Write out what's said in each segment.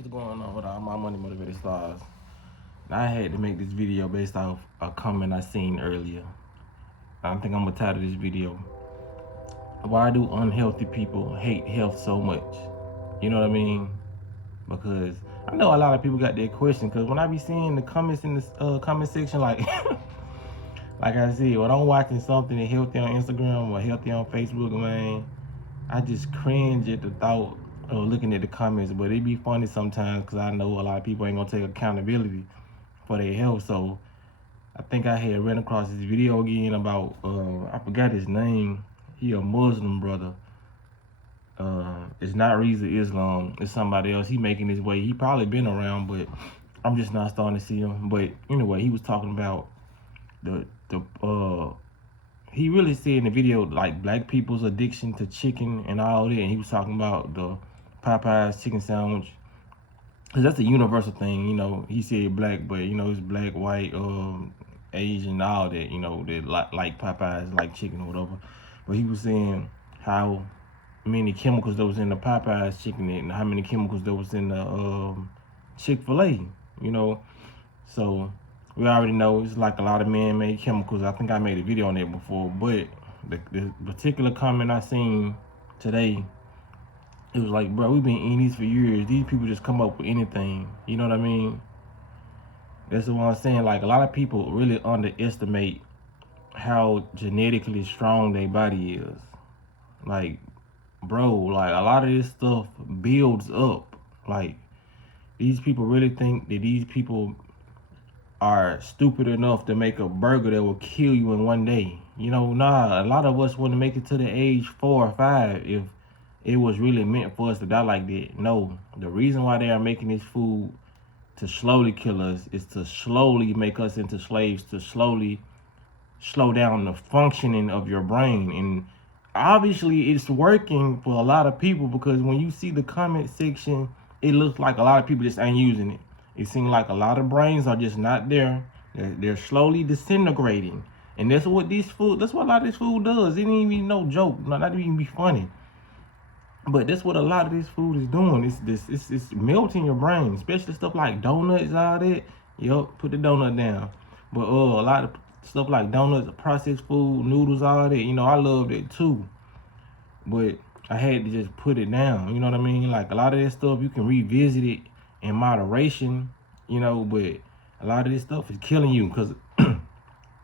What's going on with all my money motivated stars? Now, I had to make this video based off a comment I seen earlier. I think I'm gonna title this video, "Why do unhealthy people hate health so much?" You know what I mean? Because I know a lot of people got that question. Because when I be seeing the comments in the comment section, like like I said, when I'm watching something healthy on Instagram or healthy on Facebook, man, I just cringe at the thought of looking at the comments. But it be funny sometimes because I know a lot of people ain't gonna take accountability for their health. So I think I had ran across this video again about I forgot his name. He a Muslim brother. It's not Reza Islam. It's somebody else. He making his way. He probably been around, but I'm just not starting to see him. But anyway, he was talking about the he really said in the video like black people's addiction to chicken and all that. And he was talking about the Popeyes chicken sandwich. Cause that's a universal thing, you know. He said black, but you know it's black, white, Asian, all that, you know, that like Popeyes, like chicken or whatever. But he was saying how many chemicals there was in the Popeyes chicken and how many chemicals there was in the Chick-fil-A, you know. So we already know it's like a lot of man-made chemicals. I think I made a video on that before, but the particular comment I seen today, it was like, bro, we've been eating these for years. These people just come up with anything. You know what I mean? That's what I'm saying. Like, a lot of people really underestimate how genetically strong their body is. Like, bro, like, a lot of this stuff builds up. Like, these people really think that these people are stupid enough to make a burger that will kill you in one day. You know, nah, a lot of us wouldn't make it to the age 4 or 5 if it was really meant for us to die like that. No, the reason why they are making this food to slowly kill us is to slowly make us into slaves, to slowly slow down the functioning of your brain. And obviously it's working for a lot of people, because when you see the comment section, it looks like a lot of people just ain't using it. It seems like a lot of brains are just not there. They're slowly disintegrating. And that's what that's what a lot of this food does. It ain't even no joke, not even be funny. But that's what a lot of this food is doing. It's melting your brain, especially stuff like donuts, all that. Yup, put the donut down. But a lot of stuff like donuts, processed food, noodles, all that. You know, I love that too. But I had to just put it down. You know what I mean? Like, a lot of that stuff you can revisit it in moderation. You know, but a lot of this stuff is killing you, because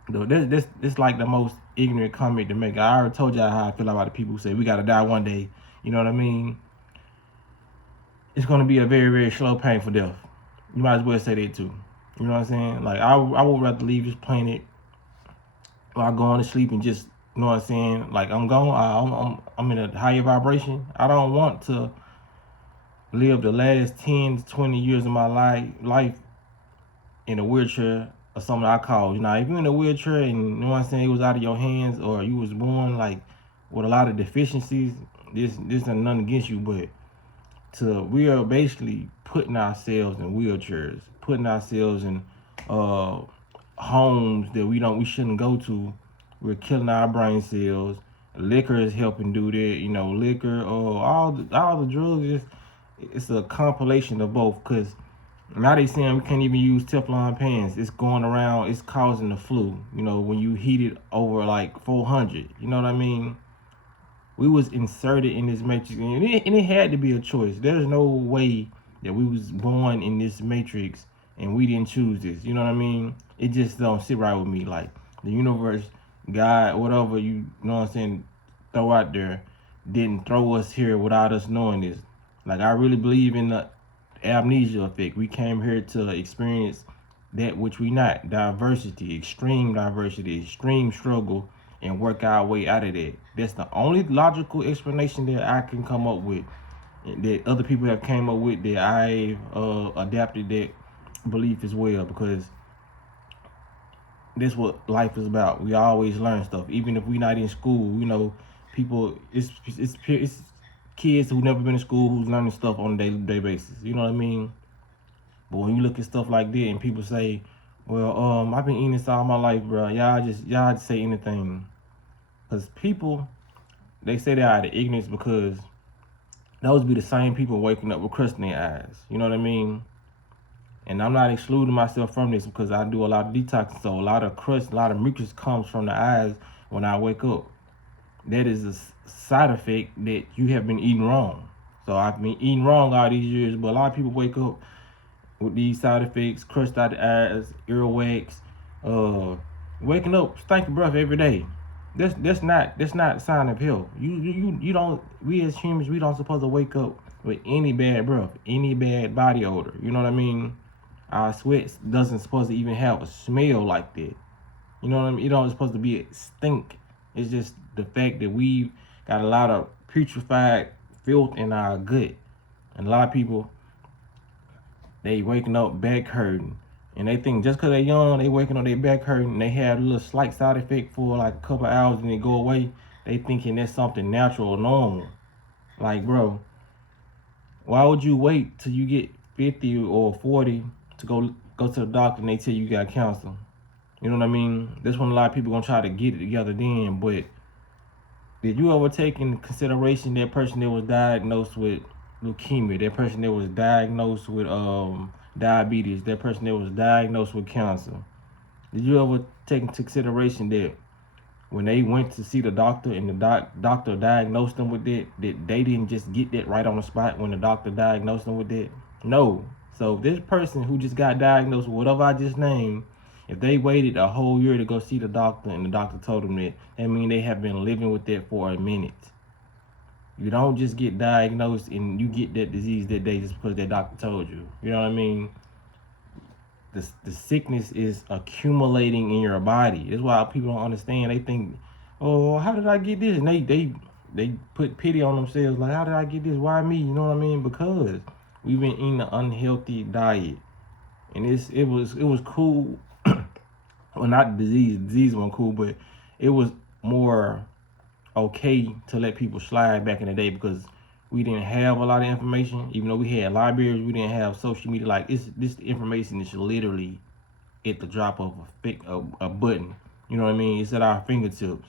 this like the most ignorant comment to make. I already told y'all how I feel about the people who say we gotta die one day. You know what I mean? It's gonna be a very, very slow, painful death. You might as well say that too. You know what I'm saying? Like, I would rather leave this planet while going to sleep and just, you know what I'm saying? Like, I'm gone. I'm in a higher vibration. I don't want to live the last 10 to 20 years of my life in a wheelchair or something I call. You know, if you're in a wheelchair and, you know what I'm saying, it was out of your hands, or you was born like with a lot of deficiencies, this is nothing against you, but we are basically putting ourselves in wheelchairs, putting ourselves in homes that we shouldn't go to. We're killing our brain cells. Liquor is helping do that. You know, liquor, all the drugs. It's a compilation of both. Cause now they saying we can't even use Teflon pans. It's going around. It's causing the flu. You know, when you heat it over like 400. You know what I mean? We was inserted in this matrix, and it had to be a choice. There's no way that we was born in this matrix and we didn't choose this. You know what I mean? It just don't sit right with me. Like, the universe, God, whatever, you know what I'm saying, throw out there, didn't throw us here without us knowing this. Like, I really believe in the amnesia effect. We came here to experience that which we not. Diversity, extreme struggle, and work our way out of that. That's the only logical explanation that I can come up with, that other people have came up with, that I've adapted that belief as well, because that's what life is about. We always learn stuff, even if we're not in school. You know, people, it's kids who never been to school who's learning stuff on a day-to-day basis. You know what I mean? But when you look at stuff like that and people say, well, I've been eating this all my life, bro. Y'all just say anything. Because people, they say they're out of ignorance because those be the same people waking up with crust in their eyes. You know what I mean? And I'm not excluding myself from this because I do a lot of detoxing. So a lot of crust, a lot of mucus comes from the eyes when I wake up. That is a side effect that you have been eating wrong. So I've been eating wrong all these years, but a lot of people wake up with these side effects, crust out the eyes, earwax, waking up stinking breath every day. That's not a sign of health. You don't, we as humans, we don't supposed to wake up with any bad breath, any bad body odor. You know what I mean? Our sweat doesn't supposed to even have a smell like that. You know what I mean? It don't supposed to be a stink. It's just the fact that we've got a lot of putrefied filth in our gut. And a lot of people, they waking up back hurting. And they think just because they're young, they waking up their back hurting, they have a little slight side effect for like a couple hours and they go away. They thinking that's something natural or normal. Like, bro, why would you wait till you get 50 or 40 to go to the doctor and they tell you got cancer? You know what I mean? That's when a lot of people gonna try to get it together then. But did you ever take into consideration that person that was diagnosed with leukemia, that person that was diagnosed with diabetes, that person that was diagnosed with cancer? Did you ever take into consideration that when they went to see the doctor and the doctor diagnosed them with that they didn't just get that right on the spot when the doctor diagnosed them with that? No. So this person who just got diagnosed with whatever I just named, if they waited a whole year to go see the doctor and the doctor told them that means they have been living with that for a minute. You don't just get diagnosed and you get that disease that day just because that doctor told you. You know what I mean? The sickness is accumulating in your body. That's why people don't understand. They think, oh, how did I get this? And they put pity on themselves. Like, how did I get this? Why me? You know what I mean? Because we've been eating an unhealthy diet. And it was cool. Well, not the disease. The disease wasn't cool, but it was more okay to let people slide back in the day because we didn't have a lot of information. Even though we had libraries, we didn't have social media. Like, this information is literally at the drop of a button. You know what I mean? It's at our fingertips.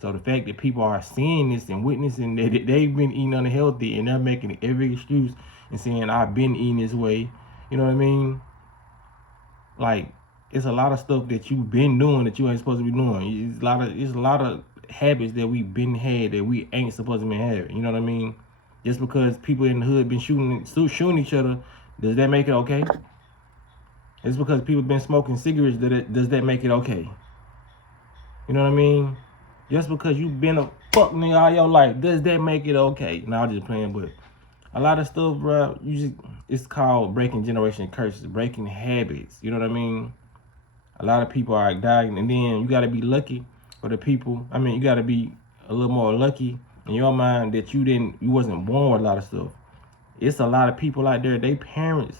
So the fact that people are seeing this and witnessing that they've been eating unhealthy and they're making every excuse and saying, I've been eating this way. You know what I mean? Like, it's a lot of stuff that you've been doing that you ain't supposed to be doing. It's a lot of habits that we've been had that we ain't supposed to be having. You know what I mean? Just because people in the hood been shooting each other, does that make it okay? It's because people been smoking cigarettes, does that make it okay? You know what I mean? Just because you been a fuck nigga all your life, does that make it okay? No, I'm just playing, but a lot of stuff, bro, it's called breaking generation curses, breaking habits. You know what I mean? A lot of people are dying, and then you got to be lucky for the people. I mean, you got to be a little more lucky in your mind that you wasn't born with a lot of stuff. It's a lot of people out there, they parents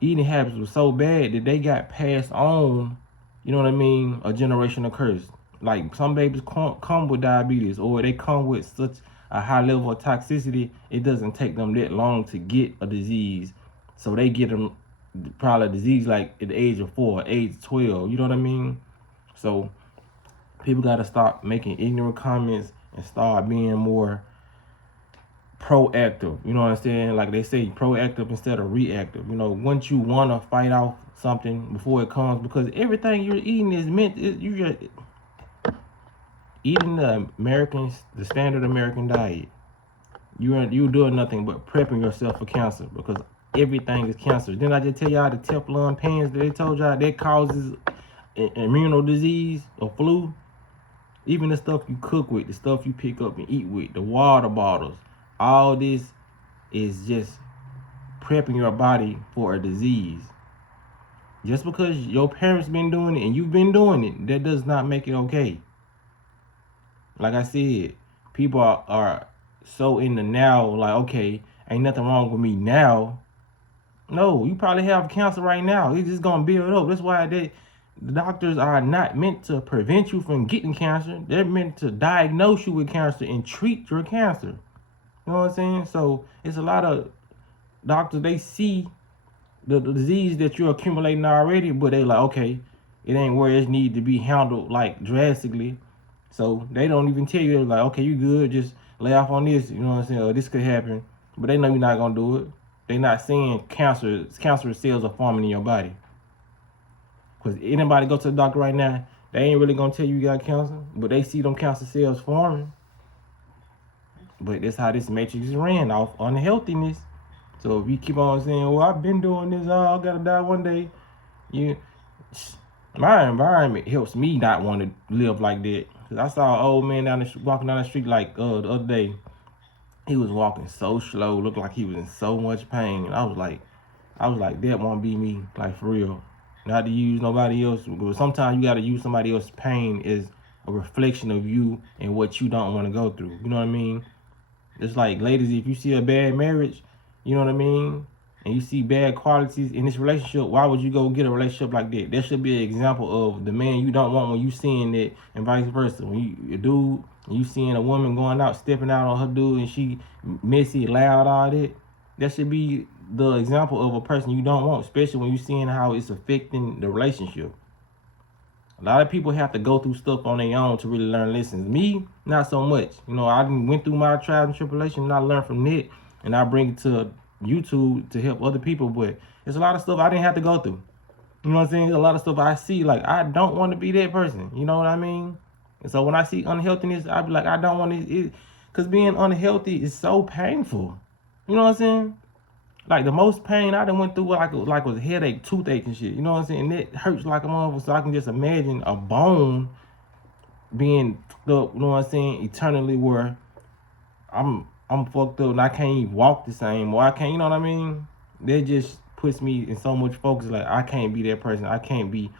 eating habits was so bad that they got passed on, you know what I mean, a generational curse. Like, some babies come with diabetes, or they come with such a high level of toxicity, it doesn't take them that long to get a disease. So they get them probably a disease like at the age of 4, age 12, you know what I mean? So people got to stop making ignorant comments and start being more proactive. You know what I'm saying? Like they say, proactive instead of reactive. You know, once you want to fight off something before it comes, because everything you're eating is you're eating the standard American diet. You're doing nothing but prepping yourself for cancer, because everything is cancer. Didn't I just tell y'all the Teflon pans that they told y'all that causes immuno disease or flu? Even the stuff you cook with, the stuff you pick up and eat with, the water bottles, all this is just prepping your body for a disease. Just because your parents been doing it and you've been doing it, that does not make it okay. Like I said, people are so in the now, like, okay, ain't nothing wrong with me now. No, you probably have cancer right now. It's just gonna build up. That's why the doctors are not meant to prevent you from getting cancer. They're meant to diagnose you with cancer and treat your cancer. You know what I'm saying? So it's a lot of doctors, they see the disease that you're accumulating already, but they like, okay, it ain't where it need to be handled like drastically. So they don't even tell you, they're like, okay, you good, just lay off on this, you know what I'm saying? Or this could happen. but they know you're not gonna do it. They not seeing cancerous cells are forming in your body. Cause anybody go to the doctor right now, they ain't really gonna tell you got cancer, but they see them cancer cells forming. But that's how this matrix ran off unhealthiness. So if you keep on saying, "Well, I've been doing this, I gotta die one day," my environment helps me not want to live like that. Cause I saw an old man walking down the street like the other day. He was walking so slow, looked like he was in so much pain. And I was like, that won't be me, like for real. Not to use nobody else, but sometimes you gotta use somebody else's pain as a reflection of you and what you don't want to go through. You know what I mean? It's like, ladies, if you see a bad marriage, you know what I mean, and you see bad qualities in this relationship, why would you go get a relationship like that? That should be an example of the man you don't want when you seeing that, and vice versa. When you a dude, and you seeing a woman going out, stepping out on her dude, and she messy, loud, all that should be the example of a person you don't want, especially when you seeing how it's affecting the relationship. A lot of people have to go through stuff on their own to really learn lessons. Me, not so much. You know, I went through my trials and tribulations, and I learned from it, and I bring it to YouTube to help other people. But there's a lot of stuff I didn't have to go through. You know what I'm saying? There's a lot of stuff I see, like, I don't want to be that person. You know what I mean? And so when I see unhealthiness, I be like, I don't want to, because being unhealthy is so painful. You know what I'm saying? Like, the most pain I done went through was headache, toothache and shit. You know what I'm saying? And it hurts like a motherfucker. So I can just imagine a bone being fucked up, you know what I'm saying, eternally, where I'm fucked up and I can't even walk the same, or I can't, you know what I mean? That just puts me in so much focus. Like, I can't be that person. I can't be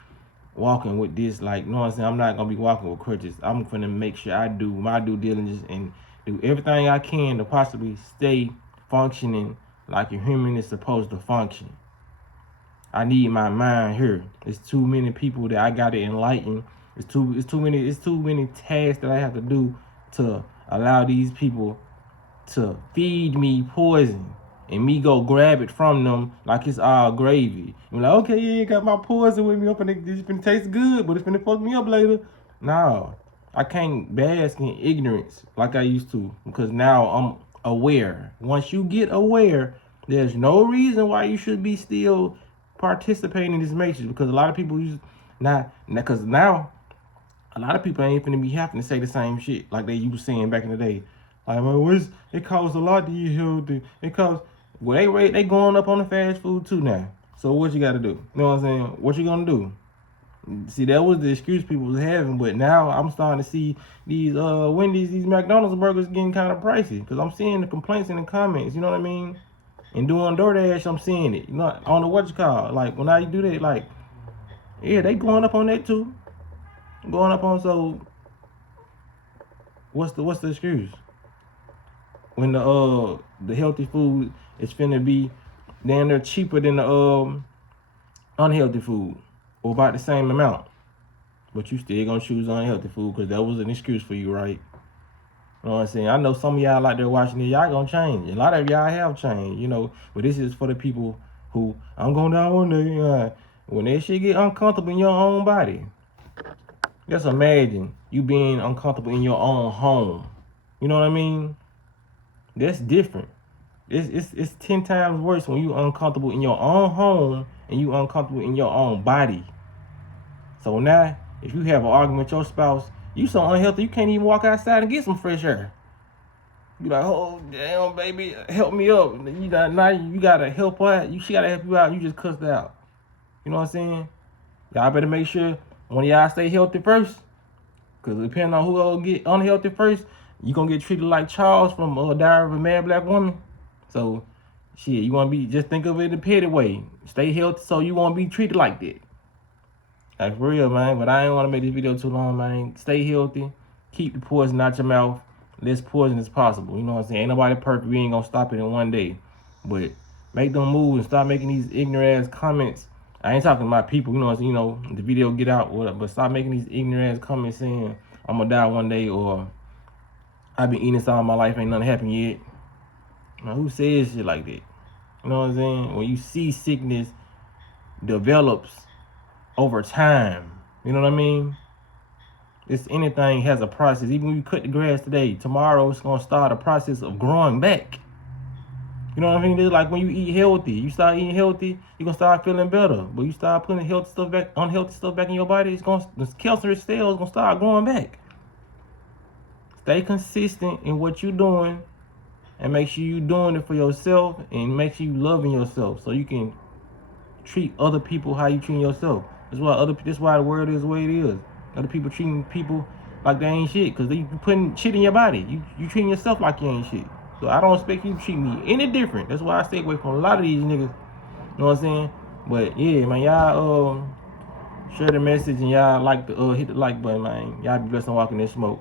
walking with this, like, you know what I'm saying? I'm not gonna be walking with crutches. I'm gonna make sure I do my due diligence and do everything I can to possibly stay functioning like a human is supposed to function. I need my mind here. It's too many people that I gotta enlighten. It's too many tasks that I have to do to allow these people to feed me poison and me go grab it from them like it's all gravy. I'm like, okay, yeah, got my poison with me up and it's gonna taste good, but it's gonna fuck me up later. No, I can't bask in ignorance like I used to, because now I'm aware. Once you get aware, there's no reason why you should be still participating in this matrix, because a lot of people because now a lot of people ain't finna be having to say the same shit like they used saying back in the day. Like, well, it costs a lot to eat healthy. It costs, well, they going up on the fast food too now. So what you gotta do? You know what I'm saying? What you gonna do? See, that was the excuse people was having, but now I'm starting to see these Wendy's, these McDonald's burgers getting kind of pricey, because I'm seeing the complaints in the comments, you know what I mean? And doing DoorDash, I'm seeing it. You know, I don't know what you call it. Like, when I do that, like, yeah, they going up on that too. Going up on, so what's the excuse? When the healthy food is finna be damn near cheaper than the unhealthy food, or about the same amount, but you still gonna choose unhealthy food because that was an excuse for you, right? You know what I'm saying? I know some of y'all out there watching this, y'all gonna change. A lot of y'all have changed, you know, but this is for the people who, I'm going down one day, when that shit get uncomfortable in your own body. Just imagine you being uncomfortable in your own home. You know what I mean? That's different. It's 10 times worse when you uncomfortable in your own home and you uncomfortable in your own body. So now, if you have an argument with your spouse, you so unhealthy you can't even walk outside and get some fresh air. You like, oh damn, baby, help me up. You gotta help her out. She gotta help you out. You just cussed out. You know what I'm saying? Y'all better make sure one of y'all stay healthy first, because depending on who gonna get unhealthy first, you gonna get treated like Charles from Diary of a Mad Black Woman. So, shit, you wanna be, just think of it in a petty way. Stay healthy so you won't be treated like that. Like, for real, man. But I ain't want to make this video too long, man. Stay healthy. Keep the poison out your mouth. Less poison as possible. You know what I'm saying? Ain't nobody perfect. We ain't going to stop it in one day. But make them move and stop making these ignorant ass comments. I ain't talking about people, you know what I'm saying? You know, the video get out, whatever. But stop making these ignorant ass comments saying, I'm going to die one day, or I've been eating this all my life, ain't nothing happened yet. Now, who says shit like that? You know what I'm saying? When you see sickness develops over time, you know what I mean? It's anything has a process. Even when you cut the grass today, tomorrow it's gonna start a process of growing back. You know what I mean? It's like when you eat healthy, you start eating healthy, you're gonna start feeling better. But you start putting unhealthy stuff back in your body, the cancerous cells gonna start growing back. Stay consistent in what you're doing, and make sure you're doing it for yourself, and make sure you loving yourself, so you can treat other people how you treat yourself. That's why the world is the way it is. Other people treating people like they ain't shit, because you putting shit in your body. You treating yourself like you ain't shit. So I don't expect you to treat me any different. That's why I stay away from a lot of these niggas. You know what I'm saying? But yeah, man, y'all share the message, and y'all hit the like button, man. Y'all be blessed and walking in smoke.